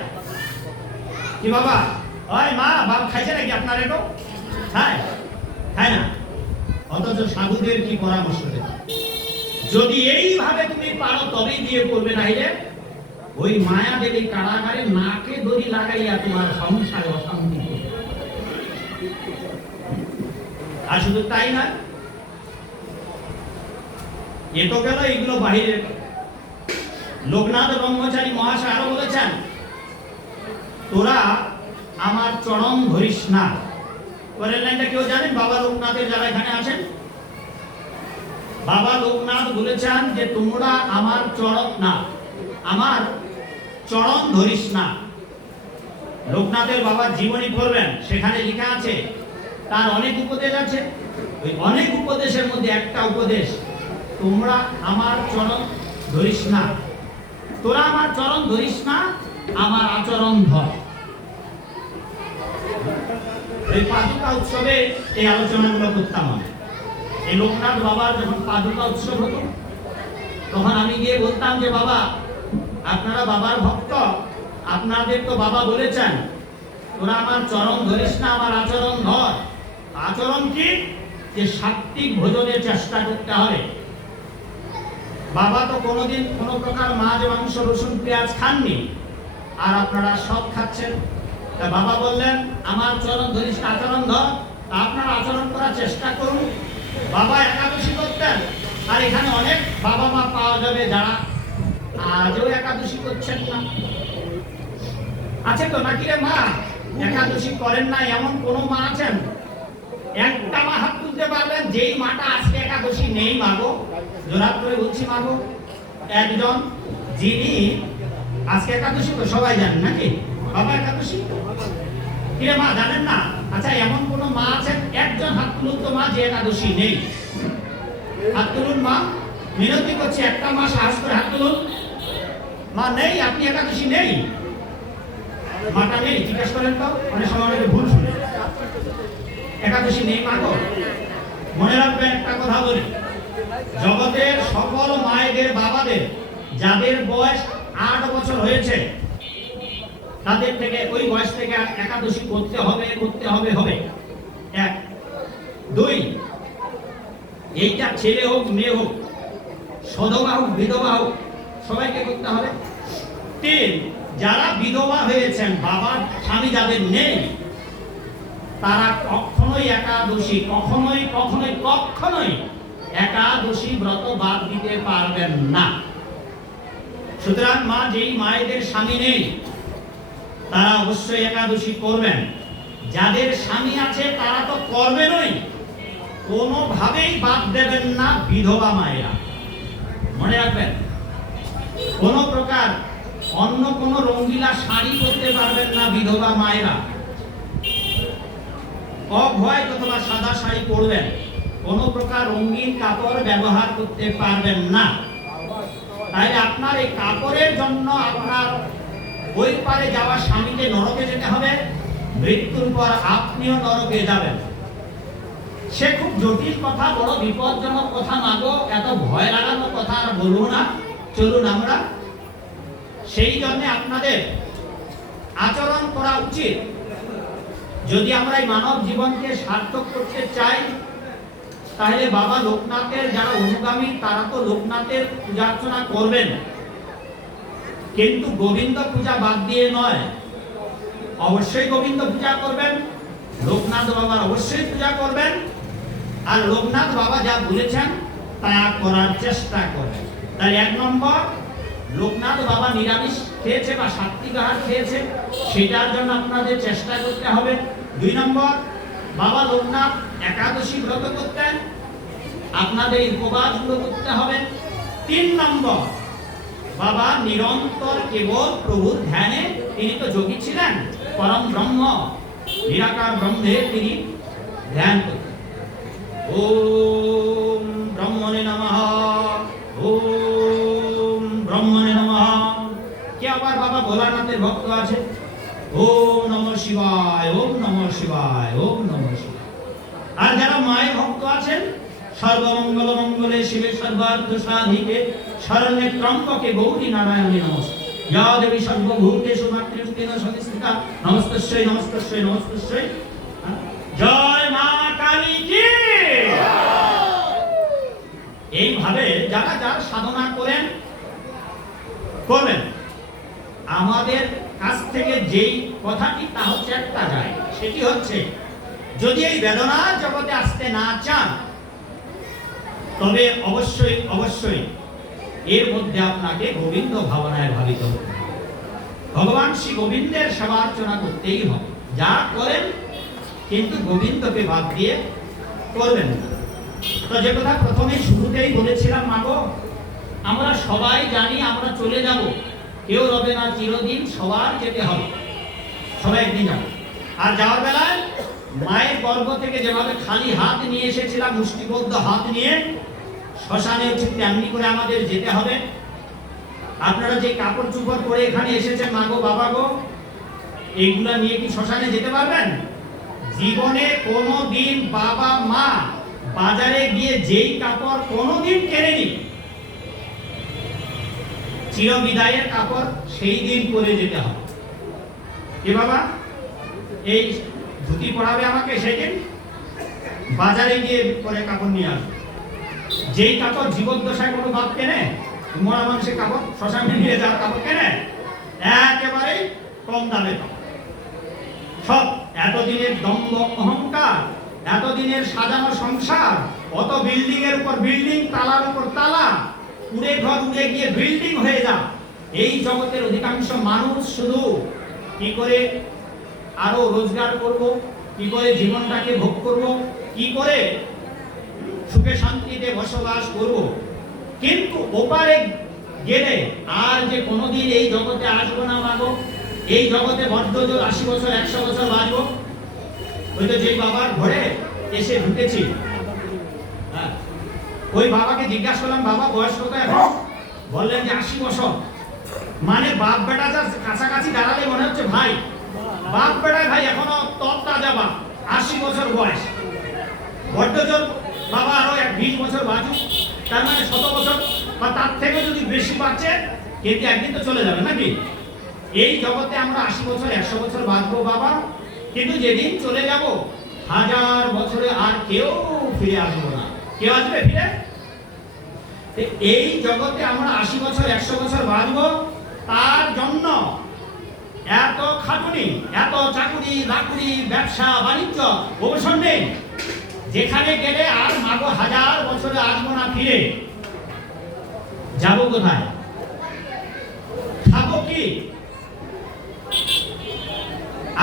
কি বাবা? ওই মা, বাপ খাইছে নাকি আপনার একটু? খায়? খায় না। অথচ সাধুদের কি পরামর্শ দেবে, যদি এইভাবে তুমি পারো তবেই বিয়ে করবে, নাইলে ওই মায়া দেবী কারাগারে নাকে দড়ি লাগাইয়া তোমার সংসারে অশান্তি করবে। আর শুধু তাই না, এ তো গেল এগুলো বাহিরের। লোকনাথ ব্রহ্মচারী মহাশয় আরো বলেছেন, তোরা আমার চরণ ধরিস না। পরের লাইনটা কেউ জানেন? বাবা লোকনাথের যারা এখানে আছেন, বাবা লোকনাথ বলেছেন যে তোমরা আমার চরণ না, আমার চরণ ধরিস না। লোকনাথের বাবার জীবনী পড়বেন, সেখানে লেখা আছে তার অনেক উপদেশ আছে। ওই অনেক উপদেশের মধ্যে একটা উপদেশ, তোমরা আমার চরণ ধরিস না, তোরা আমার চরণ ধরিস না, আমার আচরণ ধর। এই পাদুকা উৎসবে এই আলোচনাগুলো করতাম আমি। এই লোকনাথ বাবার যখন পাদুকা উৎসব হতো, তখন আমি গিয়ে বলতাম যে বাবা আপনারা বাবার ভক্ত, আপনাদের তো বাবা বলেছেন তোরা আমার চরণ ধরিস না, আমার আচরণ ধর। আচরণ কি? যে সাত্বিক ভোজনের চেষ্টা করতে হবে। বাবা তো কোনোদিন কোনো প্রকার মাছ, মাংস, রসুন, পেঁয়াজ খাননি, আর আপনারা সব খাচ্ছেন। তা বাবা বললেন আমার চরণ ধরিস, আচরণ ধর, আপনারা আচরণ করার চেষ্টা করুন। বাবা একাদশী করতেন, আর এখানে অনেক বাবা মা পাওয়া যাবে যারা আজও একাদশী করছেন না। আছে তো নাকি রে মা? একাদশী করেন না এমন কোন মা আছেন? একটা মা হাত তুলতে পারবেন যেই মাটা আজকে একাদশী নেই মাগো? জোরাত করে বলছি মাগো, একজন যিনি আজকে একাদশী তো সবাই জানেন নাকি? বাবা একাদশী কি রে মা, জানেন না? আচ্ছা এমন কোন মা আছেন? একজন হাত তুলুন তো মা যে একাদশী নেই। হাত তুলুন মা, মিনতি করছি, একটা মা সাহস করে হাত তুলুন। মা নেই, আপনি একাদশী নেই? মাটা নেই? জিজ্ঞেস করেন তো, অনেক সময় অনেকে ভুল শুনে। একাদশী নেই মাগো? মনে রাখবেন একটা কথা বলি, জগতের সকল মায়েদের, বাবাদের যাদের বয়স 8 বছর হয়েছে, তাদের থেকে ওই বয়স থেকে একাদশী করতে হবে, করতে হবে হবে। 1 2 এইটা ছেলে হোক মেয়ে হোক, সধবা হোক বিধবা হোক, সবাইকে করতে হবে। 3 যারা বিধবা হয়েছেন, বাবার স্বামী যাদের নেই, তারা কখনোই একাদশী কখনোই কখনোই কখনোই একাদশী ব্রত বাদ দিতে পারবেন না। সুতরাং মা, যেই মায়েদের স্বামী নেই তারা অবশ্যই একাদশী করবেন। যাদের স্বামী আছে তারা তো করবেনই, কোনোভাবেই বাদ দেবেন না বিধবা মায়েরা। মনে রাখবেন, কোন প্রকার অন্য কোন রঙ্গিলা শাড়ি পরতে পারবেন না বিধবা মায়েরা। অভয় অথবা সাদা শাড়ি পরবেন, কোন প্রকার রঙিন কাপড় ব্যবহার করতে পারবেন না। তাই আপনার এই কাপড়ের জন্য আপনার ওই পারে যাওয়া স্বামীকে নরকে যেতে হবে, মৃত্যুর পর আপনিও নরকে যাবেন। সে খুব জটিল কথা, বড় বিপজ্জনক কথা মাগো, এত ভয় লাগানোর কথা আর বলবো না। চলুন আমরা সেই জন্য আপনাদের আচরণ করা উচিত। যদি আমরা এই মানব জীবনকে সার্থক করতে চাই, তাহলে বাবা লোকনাথের যারা অনুগামী তারা তো লোকনাথের পূজা অর্চনা করবেন, কিন্তু গোবিন্দ পূজা বাদ দিয়ে নয়, অবশ্যই গোবিন্দ পূজা করবেন, লোকনাথ বাবার অবশ্যই পূজা করবেন, আর লোকনাথ বাবা যা বলেছেন তা করার চেষ্টা করবেন। তাহলে 1 নম্বর, লোকনাথ বাবা নিরামিষ খেয়েছে বা সাত্বিক আহার খেয়েছে, সেটার জন্য আপনাদের চেষ্টা করতে হবে। 2 নম্বর, বাবা লোকনাথ একাদশী ব্রত করতেন, আপনাদের উপবাসগুলো করতে হবে। 3 নম্বর, বাবা নিরন্তর কেবল প্রভুর ধ্যানে, তিনি তো যোগী ছিলেন, পরম ব্রহ্ম নিরাকার ব্রহ্মের তিনি ধ্যান করতেন। ওম ব্রহ্মণে নমঃ, ওম ব্রহ্মণে নমঃ। কে আবার বাবা ভোলানাথের ভক্ত আছে? ওম নমঃ শিবায়, ওম নমঃ শিবায়, ওম নমঃ শিবায়। আর যারা মায়ের ভক্ত আছেন, সর্বমঙ্গল মঙ্গলে শিবে সর্বার্থ সাধিকে শরণ্যে ত্রম্বকে গৌরী নারায়ণী নমস্তে। ইয়া দেবী সর্বভূতেষু মাতৃরূপেণ সংস্থিতা নমস্তস্যৈ নমস্তস্যৈ নমস্তস্যৈ। জয় মা কালী কি। এইভাবে যারা যার সাধনা করবেন, আমাদের কাছ থেকে যেই কথাটি তা হচ্ছে একটা যায়, সেটি হচ্ছে যদি এই বেদনা জগতে আসতে না চান, তবে অবশ্যই অবশ্যই এর মধ্যে আপনাকে গোবিন্দ ভাবনায় ভাবিত হতে হবে। ভগবান শ্রী গোবিন্দের সেবা অর্চনা করতেই হবে, যা করেন কিন্তু গোবিন্দকে বাদ দিয়ে করবেন না। তো যে কথা প্রথমে শুরুতেই বলেছিলাম, মাগো আমরা সবাই জানি আমরা চলে যাব, কেউ রবে না চিরদিন, সবার যেতে হবে, সবাই একদিন যাবে। আর যাওয়ার বেলায় মায়ের গর্ভ থেকে যেভাবে খালি হাত নিয়ে এসেছিলাম, মুষ্টিবদ্ধ হাত নিয়ে, শ্মশানে ঠিক তেমনি করে আমাদের যেতে হবে। আপনারা যে কাপড় চোপড় পরে এখানে এসেছেন, মাগো বাবা গো, এইগুলা নিয়ে কি শ্মশানে যেতে পারবেন? জীবনে কোনোদিন বাবা মা বাজারে গিয়ে যেই কাপড় কোনোদিন কেনেনি, চিরবিদায়ের কাপড় সেই দিন পরে যেতে হবে। কি বাবা এই ধুতি পরাবে আমাকে, সেই দিন বাজারে গিয়ে পরে কাপড় নিয়ে আসবে। যেই কাপড় জীবদ্দশায় কোনো বাপ কেনে, মরা মানুষের কাপড় শ্মশানে নিয়ে যাওয়ার কাপড় কেনে, একেবারে কম দামে সব। এতদিনের দম্ভ অহংকার, এতদিনের সাজানো সংসার, অত বিল্ডিং এর উপর বিল্ডিং, তালার উপর তালা, উড়ে ঘর উড়ে গিয়ে বিল্ডিং হয়ে যা। এই জগতের অধিকাংশ মানুষ শুধু কি করে আরো রোজগার করব, কি করে জীবনটাকে ভোগ করব, কি করে সুখে শান্তিতে বসবাস করব, কিন্তু ওপারে গেলে আর যে কোনোদিন এই জগতে আসবো না মাগো, এই জগতে বদ্ধজোর 80 বছর 100 বছর বাঁচবো। ওই তো যে বাবার ঘরে এসে ঢুকেছি, ওই বাবাকে জিজ্ঞাসা করলাম, বাবা বয়স কত এখন? বললেন যে 80 বছর। মানে বাপ বেটা যা কাছাকাছি দাঁড়ালে মনে হচ্ছে ভাই, বাপ বেটায় ভাই এখনো তরতাজা বাপ, 80 বছর বয়স। বদ্ধজোর বাবা আরো 20 বছর বাঁচুক, তার মানে 100 বছর বা তার থেকে যদি বেশি বাঁচে, কিন্তু একদিন তো চলে যাবে নাকি? এই জগতে আমরা 80 বছর 100 বছর বাঁচবো বাবা, কিন্তু যেদিন চলে যাব 1000 বছরে আর কেউ ফিরে আসবো না। কেউ আসবে ফিরে? এই জগতে আমরা 80 বছর 100 বছর বাঁচবো, তার জন্য এত খাটুনি, এত চাকুরি লাকুরি, ব্যবসা বাণিজ্য অবসর নেই। যেখানে গেলে আর মাগো 1000 বছরে আসবো না ফিরে, যাবো কোথায়? খাবো কি?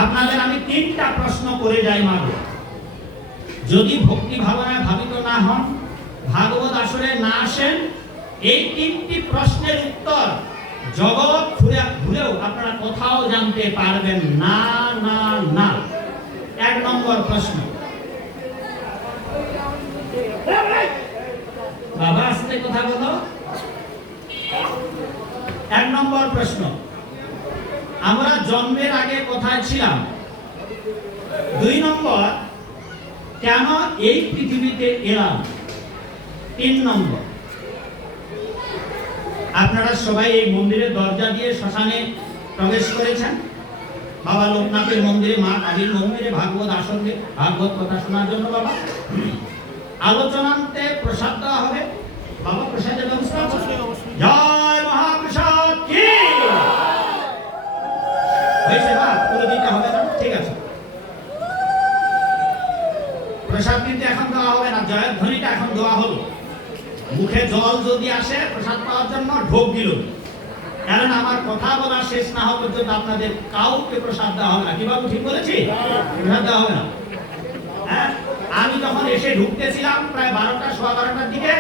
আপনাদের আমি 3টা প্রশ্ন করে যাই মাগো। যদি ভক্তি ভাবনায় ভাবিত না হন, ভাগবত আসরে না আসেন, এই 3টি প্রশ্নের উত্তর জগৎ ঘুরেও আপনারা কোথাও জানতে পারবেন না না না। 1 নম্বর প্রশ্ন, বাবা আস্তে কথা বলো। 1 নম্বর প্রশ্ন, আমরা জন্মের আগে কোথায় ছিলাম? 2 নম্বর, কেন এই পৃথিবীতে এলাম? 3 নম্বর, আপনারা সবাই এই মন্দিরের দরজা দিয়ে শ্মশানে প্রবেশ করেছেন, বাবা লোকনাথের মন্দিরে, মা কালীর মন্দিরে ভাগবত আসরে ভাগবত কথা শোনার জন্য বাবা। আলোচনান্তে প্রসাদ দেওয়া হবে। বাবা প্রসাদের ব্যবস্থা আছে? জয় মহাপ্রসাদ কি হয়েছে বা পুরো দিতে হবে না? ঠিক আছে, প্রসাদ কিন্তু এখন দেওয়া হবে না, জয়ের ধ্বনিটা এখন দেওয়া হলো। মুখে জল যদি আসে প্রসাদ পাওয়ার জন্য ঢোক দিল, কারণ আমার কথা বলা শেষ না হওয়া পর্যন্ত আপনাদের কাউকে প্রসাদ দেওয়া হবে না। কি বাবু ঠিক বলেছি? প্রসাদ দেওয়া হবে না। হ্যাঁ, আমি যখন এসে ঢুকতেছিলাম প্রায় 12টা সোয়া 12টার দিকে,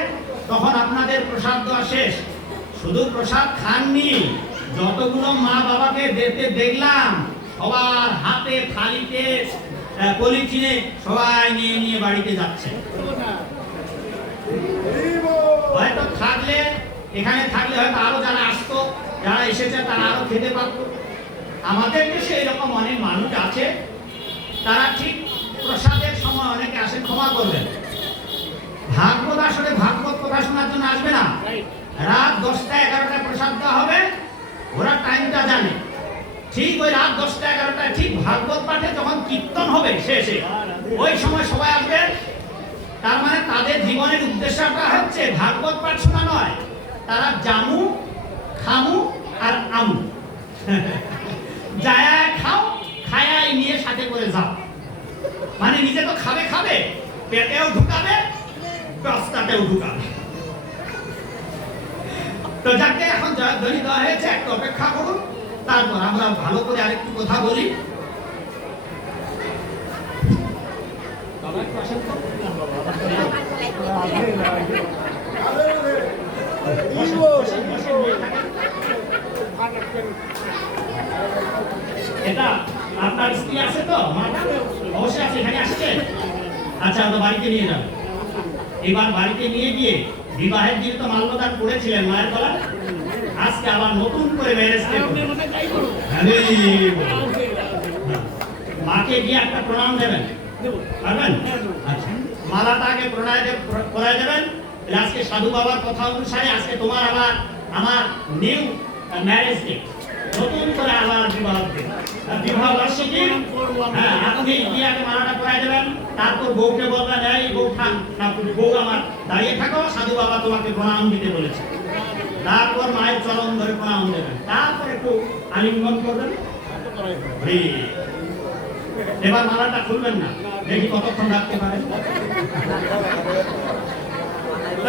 তখন আপনাদের প্রসাদ দেওয়া শেষ। শুধু প্রসাদ খাননি, যতগুলো মা বাবাকে দিতে দেখলাম সবার হাতে থালিতে পলিথিনে সবাই নিয়ে নিয়ে বাড়িতে যাচ্ছে। হয়তো থাকলে এখানে থাকলে হয়তো আরো যারা আসতো, যারা এসেছে তারা আরো খেতে পারত। আমাদের দেশে এরকম অনেক মানুষ আছে, তারা ঠিক প্রসাদের সময় অনেকে আসে, ক্ষমা করবেন, ভাগবত আসলে ভাগবত কথা শোনার জন্য আসবে না। রাত 10টা 11টায় প্রসাদ দেওয়া হবে, ওরা টাইমটা জানে। ঠিক ওই রাত 10টা 11টায় ঠিক ভাগবত পাঠে যখন কীর্তন হবে শেষে, ওই সময় সবাই আসবে। তার মানে তাদের জীবনের উদ্দেশ্যটা হচ্ছে ভাগবত পাঠ শোনা নয়, তারা জামু খামু আর আমু যায়া খাও, খায়াই নিয়ে সাথে করে যাও। মানে নিজে তো খাবে খাবে, পেটেও ঢুকাবে, রাস্তাতেও ঢুকাবে। তো যাকে এখন জয়ধ্বনি দেওয়া হয়েছে, একটু অপেক্ষা করুন, তারপর আমরা ভালো করে আরেকটু কথা বলি। এটা আপনার স্ত্রী আছে তো? অবশ্যই আছে, এখানে আসছে। আচ্ছা, আমরা বাড়িতে নিয়ে যাব। এবার বাড়িতে নিয়ে গিয়ে বিবাহের দিন তো মাল্যদান করেছিলেন মায়ের গলায়, আজকে আবার নতুন করে ম্যারেজ মাকে গিয়ে একটা প্রণাম দেবেন, পারবেন? আচ্ছা, মালাটা আগে পরায় দেবেন। আজকে সাধু বাবার কথা অনুসারে আজকে তোমার আবার আমার নিউ ম্যারেজ ডে, নতুন করে আবার বিবাহ বার্ষিকী। হ্যাঁ, আপনি গিয়ে আগে মালাটা পরায় দেবেন, তারপর বউকে বলবেন, এই বউ থাক, বউ আমার দাঁড়িয়ে থাকো, সাধু বাবা তোমাকে প্রণাম দিতে বলেছে। তারপর মায়ের চরণ ধরে প্রণাম দেবেন, তারপর একটু আলিঙ্গন করবেন। এবার মালাটা খুলবেন না, দেখি কতক্ষণ রাখতে পারেন।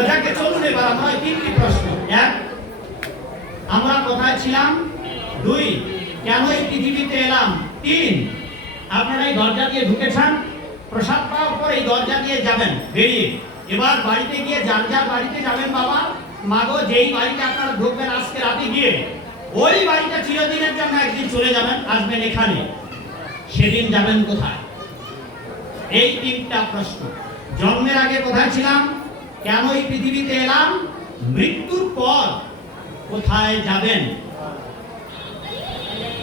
যাকে চলুন এবার আমরা 3টি প্রশ্ন। 1, আমরা কোথায় ছিলাম? 2, কেন এই পৃথিবীতে এলাম? 3, আপনারা এই দরজা দিয়ে ঢুকেছেন, প্রসাদ পাওয়ার পর এই দরজা দিয়ে যাবেন বেরিয়ে। এবার বাড়িতে গিয়ে যার যার বাড়িতে যাবেন, বাবা মাগো যেই বাড়িতে আপনারা ঢুকবেন আজকে রাতে গিয়ে, ওই বাড়িটা চিরদিনের জন্য একদিন চলে যাবেন, আসবেন এখানে। সেদিন যাবেন কোথায়? এই 3টা প্রশ্ন। জন্মের আগে কোথায় ছিলাম? কেন এই পৃথিবীতে এলাম? মৃত্যুর পর কোথায় যাবেন?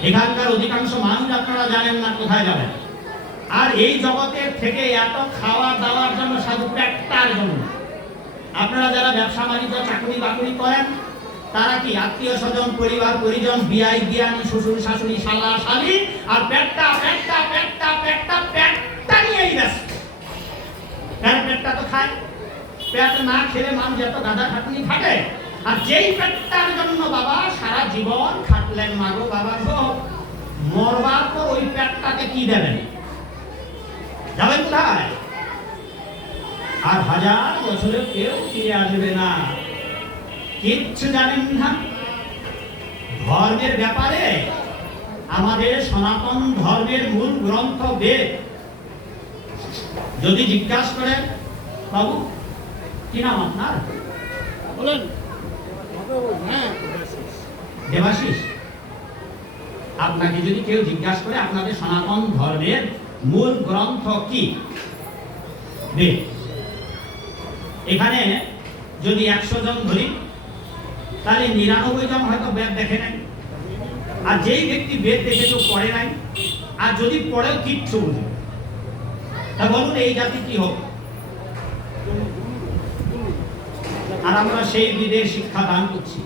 এখানকার অধিকাংশ মানুষ আপনারা জানেন না কোথায় যাবেন। আর এই জগতের থেকে এত খাওয়া দাওয়ার জন্য, সাধু পেটটার জন্য। আপনারা যারা ব্যবসা বাণিজ্য চাকরি বাকরি করেন, তারা কি আত্মীয় স্বজন পরিবার পরিজন বিয়াই বিয়ানি শ্বশুর শাশুড়ি শালা শালি আর পেটটা পেটটা পেটটা পেটটা পেটটা নিয়েই ব্যস্ত। পেটটা তো খায়, পেট না খেলে মানুষ এত গাদা খাটনি খাটে। আর যেই পেটটার জন্য বাবা সারা জীবন খাটলেন, মাগো বাবা গো, মরবার পর ওই পেটটাকে কি দেবেন? যাবেন কোথায়? আর 1000 বছরে কেউ ফিরে আসবে না, কিচ্ছু জানেন না ধর্মের ব্যাপারে। আমাদের সনাতন ধর্মের মূল গ্রন্থ বেদ, যদি জিজ্ঞাসা করে, বাবু কি নাম আপনার? বলেন। দেবাশিস। আপনাকে যদি কেউ জিজ্ঞাসা করে আপনাদের সনাতন ধর্মের মূল গ্রন্থ কি? বেদ। এখানে যদি 100 জন ধরি, তাহলে 99 জন হয়তো বেদ দেখে নাই। আর যেই ব্যক্তি বেদ দেখেছে পড়ে নাই, আর যদি পড়েও কিচ্ছু বুঝে। তা বলুন এই জাতি কি হবে? আর আমরা সেই বেদের শিক্ষা দান করছি,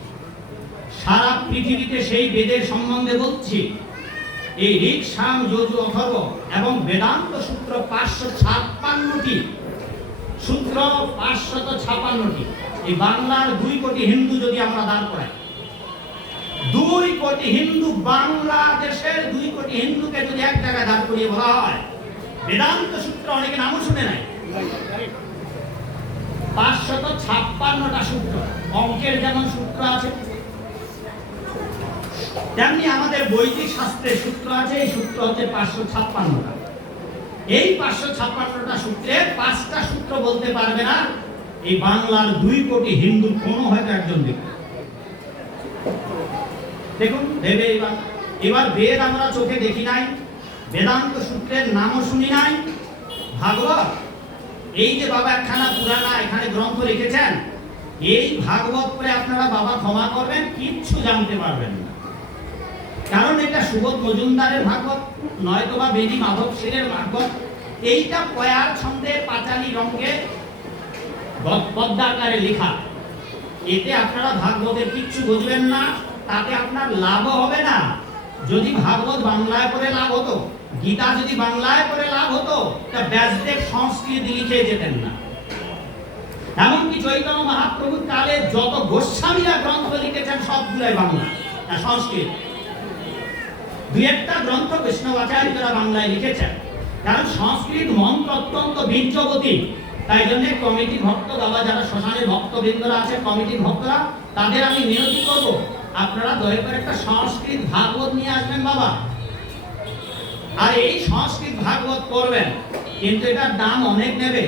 সারা পৃথিবীতে সেই বেদের সম্বন্ধে বলছি। এই ঋক সাম যজু অথর্ব এবং বেদান্ত সূত্র 556টি সূত্র 556টি। এই বাংলার 2 কোটি হিন্দু যদি আমরা দাঁড় করাই, 2 কোটি হিন্দু, বাংলাদেশের 2 কোটি হিন্দুকে যদি এক জায়গায় দাঁড় করিয়ে বলা হয় বেদান্ত সূত্র, অনেকে নামও শুনে নাই, 556টা সূত্র। অঙ্কের যেমন সূত্র আছে, তেমনি আমাদের বৈদিক শাস্ত্রের সূত্র আছে। এই সূত্র হচ্ছে 556টা। এই 556টা সূত্রের 5টা সূত্র বলতে পারবে না এই বাংলার 2 কোটি হিন্দু কোন হয়তো একজন ব্যক্তি। দেখুন ভেবে এবার বেদ আমরা চোখে দেখি নাই, বেদান্ত সূত্রের নামও শুনি নাই, ভাগবত এই যে বাবা একখানা পুরানা এখানে গ্রন্থ লিখেছেন, এই ভাগবত পড়ে আপনারা বাবা ক্ষমা করবেন, কিচ্ছু জানতে পারবেন না। কারণ এটা সুবোধ মজুমদারের ভাগবত, নয়তো বা বেদি মাধব সেনের ভাগবত। এইটা পয়ার ছন্দে পাঁচালি রঙে পদ্মাকারে লেখা, এতে আপনারা ভাগবতের কিচ্ছু বুঝবেন না, তাতে আপনার লাভও হবে না। যদি ভাগবত বাংলায় পড়ে লাভ হতো, গীতা যদি বাংলায় পড়ে লাভ হতো, তা ব্যাসদেব সংস্কৃত লিখে যেতেন না। এমনকি চৈতন্য মহাপ্রভুর কালে যত গোস্বামীরা গ্রন্থ লিখেছেন সবগুলাই বাংলা, সংস্কৃত। 2-1টা গ্রন্থ বৈষ্ণবাচার্যরা বাংলায় লিখেছেন, কারণ সংস্কৃত মন্ত্র অত্যন্ত বীর্যবতী। তাই জন্য কমিটি ভক্ত বাবা, যারা শ্মশানের ভক্তবৃন্দরা আছে, কমিটির ভক্তরা, তাদের আমি মিনতি করব, আপনারা দয়া করে একটা সংস্কৃত ভাগবত নিয়ে আসবেন বাবা। আর এই সংস্কৃত ভাগবত করবেন, কিন্তু এটার দাম অনেক নেবে।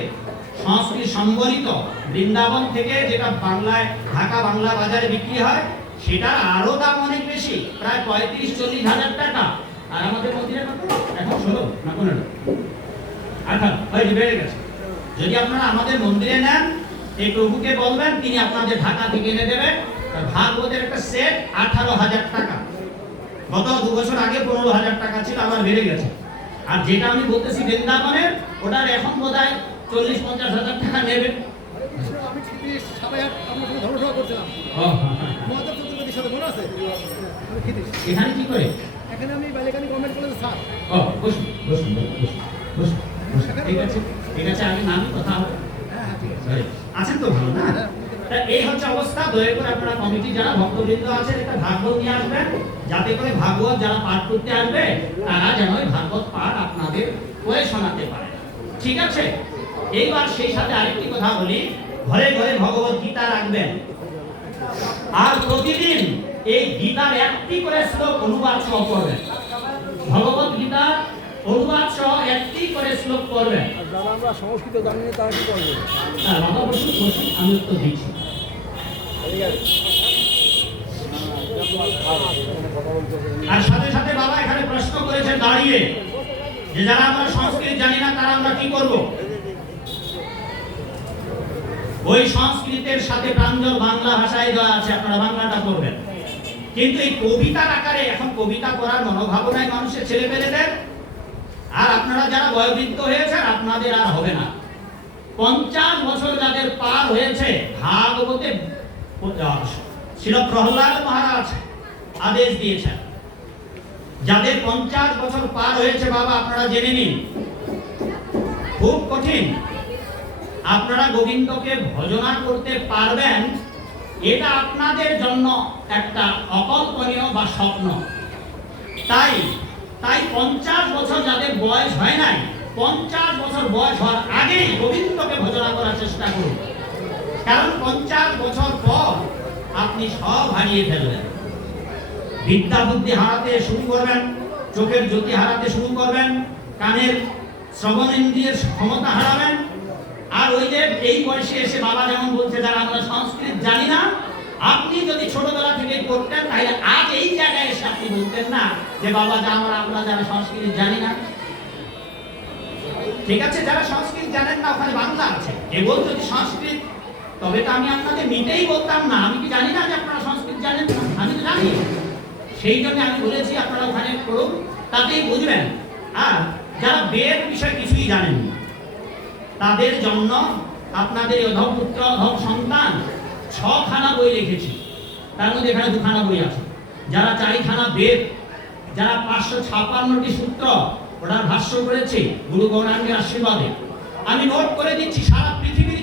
সংস্কৃত সম্বলিত বৃন্দাবন থেকে যেটা বাংলায় ঢাকা বাংলা বাজারে বিক্রি হয়, সেটার আরো দাম অনেক বেশি, প্রায় 35-40 হাজার টাকা। আর আমাদের মন্দিরে এখন 16 না 15, 18 হয়তো বেড়ে গেছে। যদি আপনারা আমাদের মন্দিরে নেন, এই প্রভুকে বলবেন, তিনি আপনাদের ঢাকা থেকে এনে দেবেন। ভাগবতের একটা সেট 18,000 টাকা, গত 2 বছর আগে 15,000 টাকা ছিল, আবার বেড়ে গেছে। আর যেটা আমি বলতেছি বৃন্দাবনের, ওটার এখন বোধহয় 40-50 হাজার টাকা নেবে। আমি ক্ষিতিশ সাবাইহাট আপনার সাথে ধর্মসভা করছিলাম, মহাদেব চতুর্বেদীর সাথে মনে আছে? আমি ক্ষিতিশ। এখানে কি করে? এখানে আমি বালিকানি গভর্নমেন্ট কলেজে স্যার। বসুন বসুন বসুন বসুন। ঠিক আছে ঠিক আছে, আগে নামই কথা হবে। হ্যাঁ ঠিক আছে। আছেন তো ভালো না? এই হচ্ছে অবস্থা। দয়া করে আপনারা কমিটি যারা ভক্তবৃন্দ আছেন, একটা ভাগবত নিয়ে আসবেন, যাতে করে ভাগবত যারা পাঠ করতে আসবে তারা যেন ওই ভাগবত পাঠ আপনাদের করে শোনাতে পারে। ঠিক আছে? এইবার সেই সাথে আরেকটি কথা বলি, ঘরে ঘরে ভগবত গীতা রাখবেন, আর প্রতিদিন এই গীতার একটি করে শ্লোক অনুবাদ সহ করবেন। ভগবত গীতার অনুবাদ সহ একটি করে শ্লোক করবেন। যারা আমরা সংস্কৃত জানি না তারা কি করবে? হ্যাঁ বাবা, বসুন বসুন, আমি উত্তর দিচ্ছি। আর সাথে সাথে বাবা এখানে প্রশ্ন করেছেন দাঁড়িয়ে, যে যারা আমরা সংস্কৃত জানি না তারা আমরা কি করব? ওই সংস্কৃতের সাথে প্রাঞ্জল বাংলা ভাষায় দেওয়া আছে, আপনারা বাংলাটা করবেন। কিন্তু এই কবিতার আকারে এখন কবিতা করার মনোভাবও নাই মানুষের, ছেলেপেলেদের। আর আপনারা যারা বয়োবৃদ্ধ হয়েছেন, আপনাদের আর হবে না। 50 বছর যাদের পার হয়েছে, ভাগবতে ছিল প্রহ্লাদ মহারাজ আদেশ দিয়েছেন, যাদের 50 বছর পার হয়েছে বাবা, আপনারা জেনে নিন, খুব কঠিন। আপনারা গোবিন্দকে ভজনা করতে পারবেন, এটা আপনাদের জন্য একটা অকল্পনীয় বা স্বপ্ন। তাই 50 বছর যাদের বয়স হয় নাই, 50 বছর বয়স হওয়ার আগেই গোবিন্দকে ভজনা করার চেষ্টা করুন। কারণ 50 বছর পর আপনি সব হারিয়ে ফেলবেন। বিদ্যা বুদ্ধি হারাতে শুরু করবেন, চোখের জ্যোতি হারাতে শুরু করবেন, কানের শ্রবণেন্দ্রিয়ের ক্ষমতা হারাবেন। আর ওই যে এই বয়সে এসে বাবা যেমন বলছে, যারা আমরা সংস্কৃত জানি না, আপনি যদি ছোটবেলা থেকে করতেন, তাহলে আজ এই জায়গায় এসে আপনি বলতেন না যে বাবা আমরা যারা সংস্কৃত জানি না। ঠিক আছে, যারা সংস্কৃত জানেন না, ওখানে বাংলা আছে, কেবল যদি সংস্কৃত, তবে তো আমি আপনাদের মিটেই বলতাম না। আমি কি জানি না যে আপনারা সংস্কৃত জানেন না? আমি তো জানি। সেই জন্য আমি বলেছি আপনারা ওখানে করুন, তাতেই বুঝবেন। আর যারা বেদ বিষয় কিছুই জানেন না, তাদের জন্য আপনাদের অধম পুত্র অধম সন্তান 6খানা বই লিখেছি, তার মধ্যে এখানে 2খানা বই আছে। যারা 4খানা বেদ, যারা 556টি সূত্র, ওটার ভাষ্য করেছে গুরু গৌরাঙ্গের আশীর্বাদে। আমি নোট করে দিচ্ছি, সারা পৃথিবীর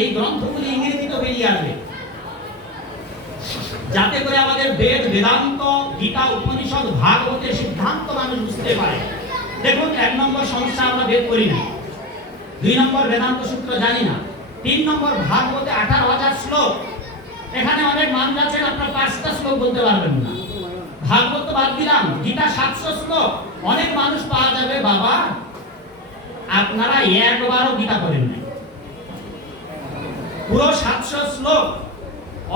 এই গ্রন্থগুলি ইংরেজিতে বেরিয়ে আসবে, যাতে করে আমাদের বেদ, বেদান্ত, গীতা, উপনিষদ, ভাগবতের সিদ্ধান্ত মানুষ বুঝতে পারে। দেখুন, 1 নম্বর সমস্যা, আমরা বেদ করি না। 2 নম্বর, বেদান্ত সূত্র জানি না। 3 নম্বর, ভাগবতে 18,000 শ্লোক। এখানে অনেক মানুষ আছেন আপনার 5টা শ্লোক বলতে পারবেন না। ভাগবত বাদ দিলাম, গীতা 700 শ্লোক। অনেক মানুষ পাওয়া যাবে, বাবা আপনারা একবারও গীতা পড়েন নাই, পুরো 700 শ্লোক।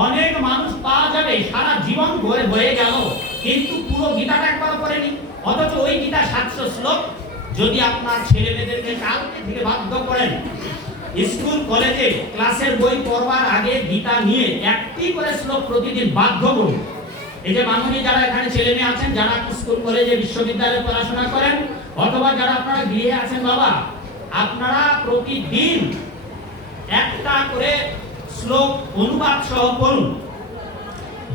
অনেক মানুষ পাওয়া যাবে সারা জীবন বয়ে গেল, কিন্তু পুরো গীতাটা একবার পড়েনি। অথচ ওই গীতা 700 শ্লোক যদি আপনার ছেলে মেয়েদেরকে কালকে থেকে বাধ্য করেন, স্কুল কলেজে ক্লাসের বই পড়বার আগে গীতা নিয়ে একটি করে শ্লোক প্রতিদিন বাধ্য করুন। এই যে মামুনি যারা এখানে ছেলে মেয়ে আছেন, যারা স্কুল কলেজে বিশ্ববিদ্যালয়ে পড়াশোনা করেন, অথবা যারা আপনারা গৃহে আছেন, বাবা আপনারা প্রতিদিন একটা করে শ্লোক অনুবাদ সহ পড়ুন।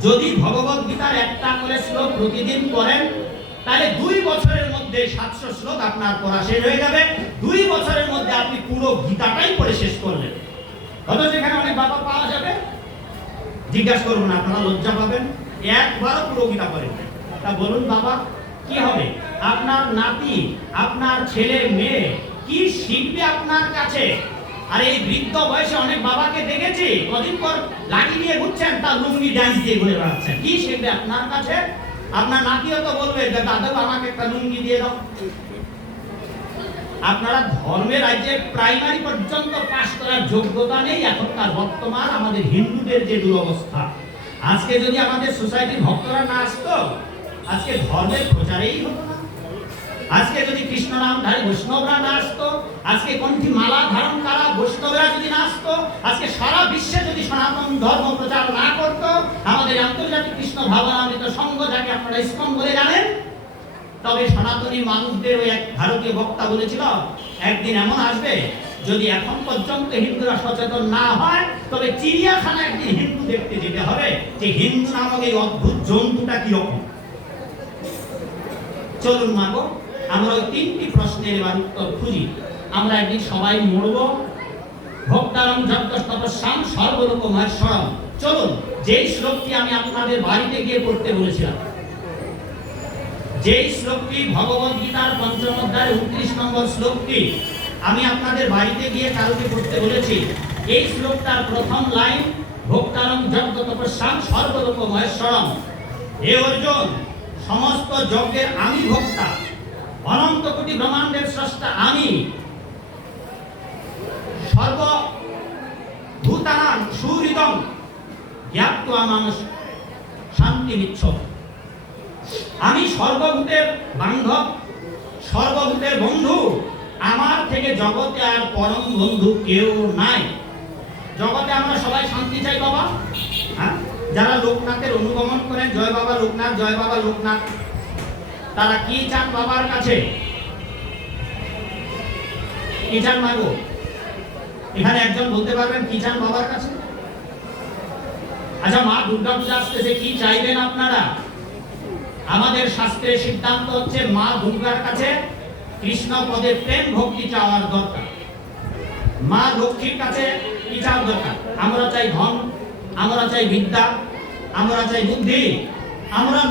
যদি ভগবত গীতার একটা করে শ্লোক প্রতিদিন পড়েন, তাহলে 2 বছরের মধ্যে 700 শ্লোক আপনার পড়া শেষ হয়ে যাবে। 2 বছরের মধ্যে আপনি পুরো গীতাটাই পড়ে শেষ করলেন। অথচ এখানে অনেক বাবা পাওয়া যাবে, জিজ্ঞাসা করুন, আপনারা লজ্জা পাবেন, একবারও পুরো গীতা পড়েন। তা বলুন বাবা, কি হবে? আপনার নাতি, আপনার ছেলে মেয়ে কি শিখবে আপনার কাছে? আর এই বৃদ্ধ বয়সে অনেক বাবাকে দেখেছি, কদিন পর লাঠি নিয়ে ঘুরছেন, তার লুঙ্গি ডান্স দিয়ে ঘুরে বেড়াচ্ছেন। কি শিখবে আপনার কাছে? আপনার নাতিও তো বলবে যে দাদু আমাকে একটা লুঙ্গি দিয়ে দাও। আপনারা ধর্মের রাজ্যে প্রাইমারি পর্যন্ত পাস করার যোগ্যতা নেই এখনকার বর্তমান আমাদের হিন্দুদের যে দুরবস্থা। আজকে যদি আমাদের সোসাইটির ভক্তরা না আসতো, আজকে ধর্মের প্রচারেই হতো না। আজকে যদি কৃষ্ণ নামধারী বৈষ্ণবরা না আসতো, আজকে কণ্ঠী মালা ধারণ করা বৈষ্ণবরা যদি না আসতো, আজকে সারা বিশ্বে যদি সনাতন ধর্ম প্রচার না করতো, আমাদের আন্তর্জাতিক কৃষ্ণ ভাবনামৃত সংঘ, যাকে আপনারা ইসকন বলে জানেন, তবে সনাতনী মানুষদের ওই এক ভারতীয় বক্তা বলেছিল, একদিন এমন আসবে যদি এখন পর্যন্ত হিন্দুরা সচেতন না হয়, তবে চিড়িয়াখানা একদিন হিন্দু দেখতে যেতে হবে যে হিন্দু নামক এই অদ্ভুত জন্তুটা কিরকম। চলুন মাগো, আমরা ওই 3টি প্রশ্নের এবার উত্তর খুঁজি। আমরা একদিন সবাই মরব। ভোক্তারং যজ্ঞস্তপস্যাম সর্বলোকমহেশ্বরম। চলুন, যেই শ্লোকটি আমি আপনাদের বাড়িতে গিয়ে পড়তে বলেছিলাম, যেই শ্লোকটি ভগবত গীতার 5ম অধ্যায়ের 29 নম্বর শ্লোকটি আমি আপনাদের বাড়িতে গিয়ে কালকে পড়তে বলেছি, এই শ্লোকটার প্রথম লাইন, ভোক্তারং যজ্ঞস্তপস্যাম সর্বলোকমহেশ্বরম। হে অর্জুন, সমস্ত যজ্ঞের আমি ভোক্তা, অনন্ত কোটি ব্রহ্মাণ্ডের স্রষ্টা আমি, সর্বভূতানাং সুহৃদং জ্ঞাত্বা মানুষ শান্তি নিচ্ছব। আমি সর্বভূতের বান্ধব, সর্বভূতের বন্ধু। আমার থেকে জগতে আর পরম বন্ধু কেউ নাই। জগতে আমরা সবাই শান্তি চাই বাবা। হ্যাঁ, যারা লোকনাথের অনুগমন করেন, জয় বাবা লোকনাথ, জয় বাবা লোকনাথ, তারা কি চান বাবার কাছে? কি চান মাগো? এখানে একজন বলতে পারবেন কি চান বাবার কাছে? আচ্ছা, মা দুর্গা পূজা আসতেছে, কি চাইবেন আপনারা? আমাদের শাস্ত্রের সিদ্ধান্ত হচ্ছে মা দুর্গার কাছে কৃষ্ণ পদে প্রেম ভক্তি চাওয়ার দরকার। মা লক্ষ্মীর কাছে কি চাওয়ার দরকার? আমরা চাই ধন, আমরা চাই বিদ্যা, আমরা চাই বুদ্ধি, আমরা